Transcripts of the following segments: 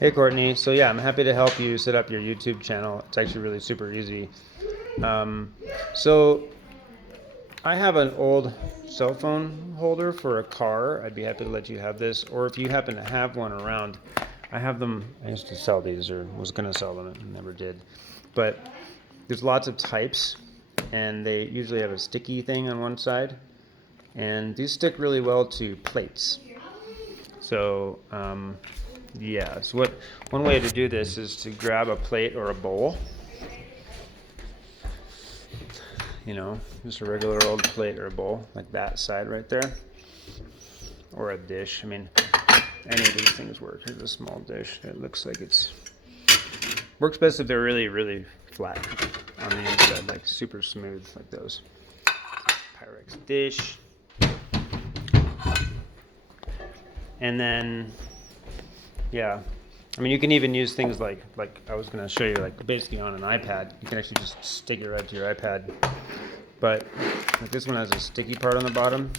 Hey Courtney, so yeah, I'm happy to help you set up your YouTube channel. It's actually really super easy. Um, so I have an old cell phone holder for a car. I'd be happy to let you have this, or if you happen to have one around, I have them. I used to sell these, or was gonna sell them, and never did. But there's lots of types, and they usually have a sticky thing on one side, and these stick really well to plates. So yeah, so one way to do this is to grab a plate or a bowl, just a regular old plate or a bowl, like that side right there, or a dish. I mean, any of these things work. Here's a small dish that looks like it's works best if they're really, really flat on the inside, like super smooth, like those. Pyrex dish, and then yeah, I mean, you can even use things like I was going to show you, like basically on an iPad. You can actually just stick it right to your iPad. But like this one has a sticky part on the bottom,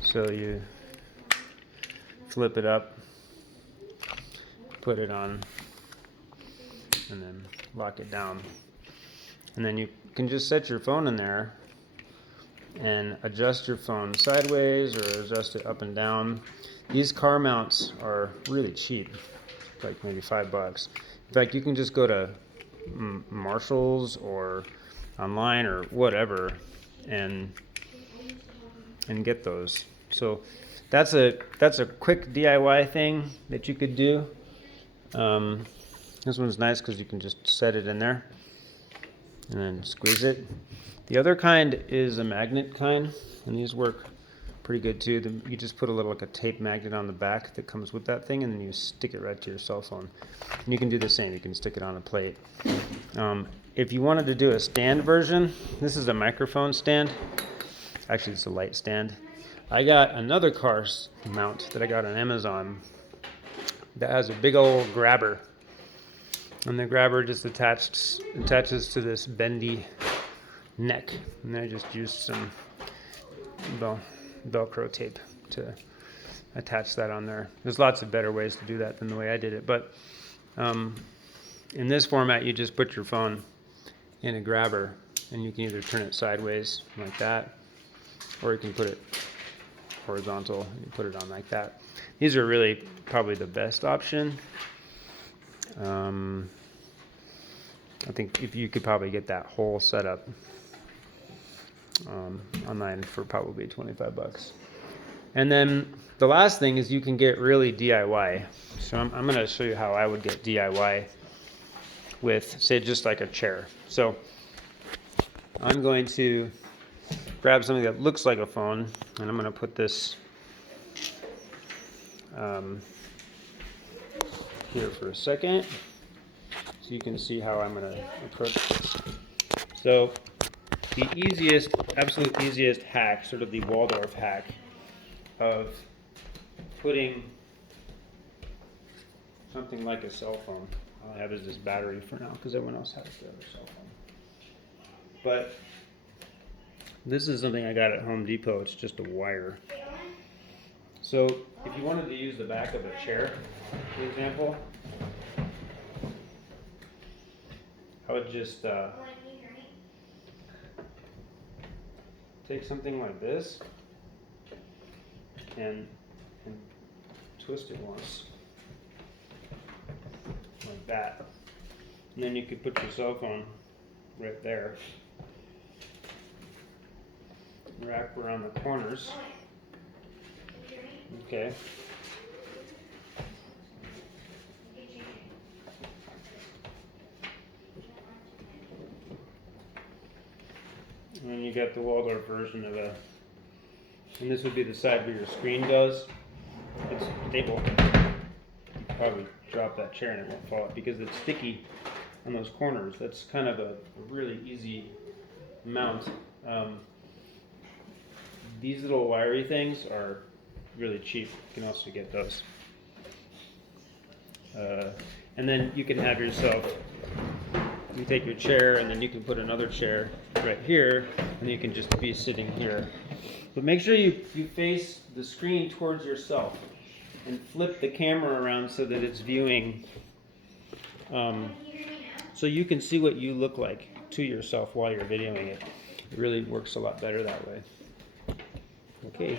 so you flip it up, put it on, and then lock it down. And then you can just set your phone in there and adjust your phone sideways or adjust it up and down. These car mounts are really cheap, like maybe $5. In fact, you can just go to Marshalls or online or whatever and get those. So that's a quick DIY thing that you could do. This one's nice because you can just set it in there and then squeeze it. The other kind is a magnet kind, and these work pretty good too. You just put a little, like a tape magnet on the back that comes with that thing, and then you stick it right to your cell phone. And you can do the same. You can stick it on a plate. If you wanted to do a stand version, this is a microphone stand. Actually, it's a light stand. I got another car mount that I got on Amazon that has a big old grabber, and the grabber just attaches to this bendy neck, and I just used some Velcro tape to attach that on there. There's lots of better ways to do that than the way I did it, but in this format, you just put your phone in a grabber, and you can either turn it sideways like that, or you can put it horizontal and you put it on like that. These are really probably the best option. I think if you could probably get that whole setup online for probably $25. And then the last thing is you can get really DIY. So I'm going to show you how I would get DIY with, say, just like a chair. So I'm going to grab something that looks like a phone, and I'm going to put this here for a second so you can see how I'm going to approach this. So the easiest, absolute easiest hack, sort of the Waldorf hack of putting something like a cell phone. All I have is this battery for now because everyone else has their other cell phone. But this is something I got at Home Depot. It's just a wire. So if you wanted to use the back of a chair, for example, I would just take something like this and twist it once, like that. And then you could put your cell phone right there. Wrap around the corners. Okay. And then you got the Waldorf version of a, and this would be the side where your screen goes. It's stable. You could probably drop that chair and it won't fall out because it's sticky on those corners. That's kind of a really easy mount. These little wiry things are really cheap. You can also get those. And then you can have yourself, you take your chair and then you can put another chair right here and you can just be sitting here. But make sure you face the screen towards yourself and flip the camera around so that it's viewing, so you can see what you look like to yourself while you're videoing it. It really works a lot better that way. Okay.